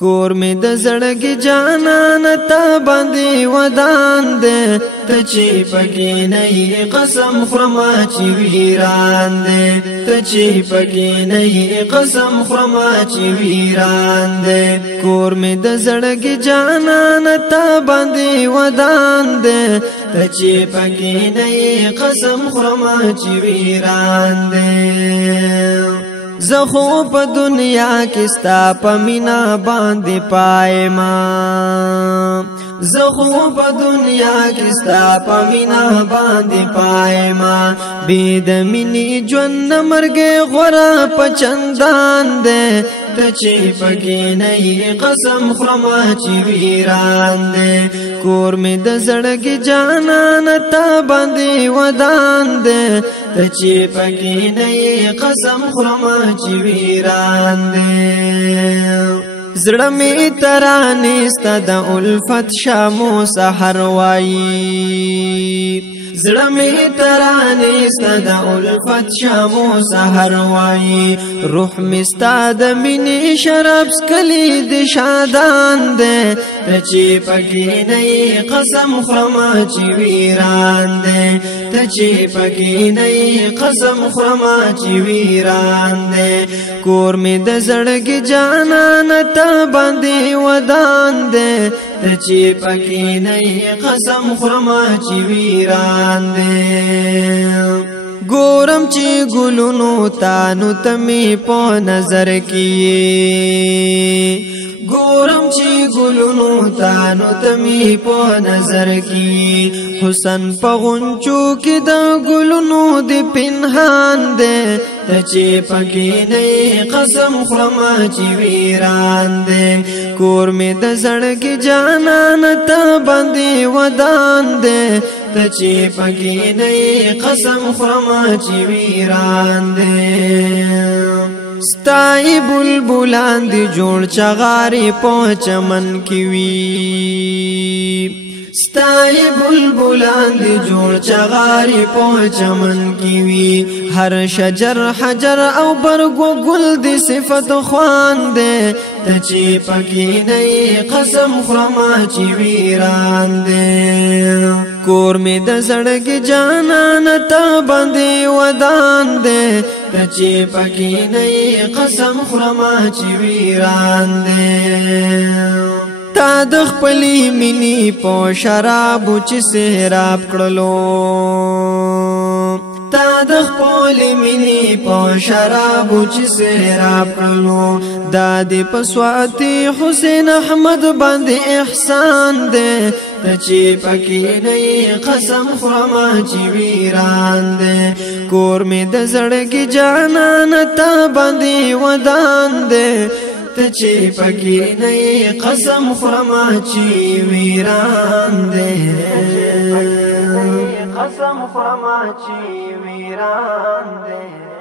کور می د زړګي جانان تا باندې ودان دې ته چې پکې نه قسم خورم چې ویران دې ته چې پکې نه قسم خورم چې ویران دې کور می د زړګي جانان تا باندې ودان دې ته چې پکې نه قسم خورم چې ویران دې زخو په دنیا کې ستا په مینا باندې پایما زخو په دنیا کې ستا په مینا باندې پایما بيد مني ژوند مرګ غره پچندان دې ته چې پکې نه قسم خورم چې ویران دې کور می د زړګي جانان تا باندې ودان دې ته چې پکې نه قسم خورم چې ویران دې زړه می ترانه ست د الفت شامو سحر وای زړه می ترانه ست د الفت شامو سحر وای روح می ست د مینې شراب سکلی د شادان دې ته چې پکې نه قسم خورم چې ویران دې ته چې پکې نه قسم خورم چې ویران دې کور می د زړګي جانان تا باندې ودان دې ته چې پکې نه قسم خورم چې ویران دې ګورم چې ګلونو تانو تمي په نظر کې ګورم چې ګلونو تانو تمي په نظر کې حسن په غونچو کې د ګلونو د پنهان دې ته چې پکې نه قسم خورم چې ویران دې کور می د زړګي جانان ته باندې ودان دې ته چې پکې نه قسم خورم چې ویران دې ستای بلبلان دی جوړ چغاري په چمن کې وی ستای بلبلان دی جوړ چغاري په چمن کې وی هر شجر حجر او برګو ګل دی صفت خوان دې ته چې پکې نه قسم خورم چې ویران دې کور می د زړګي جانان ته باندې ودان دې ته چې پکې نه قسم خورم چې ویران دې تا د خپلې مینې په شرابو چې سهراب کړلو تا د خپلې مینې په شرابو چې سهراب کړلو دا دې په سواتي حسین احمد باندې احسان دې ته چې پکې نه قسم خورم چې ویران دې کور می د زړګي جانان ته باندې ودان دې ته چې پکې نه قسم خورم چې ویران دې قسم خورم چې ویران دې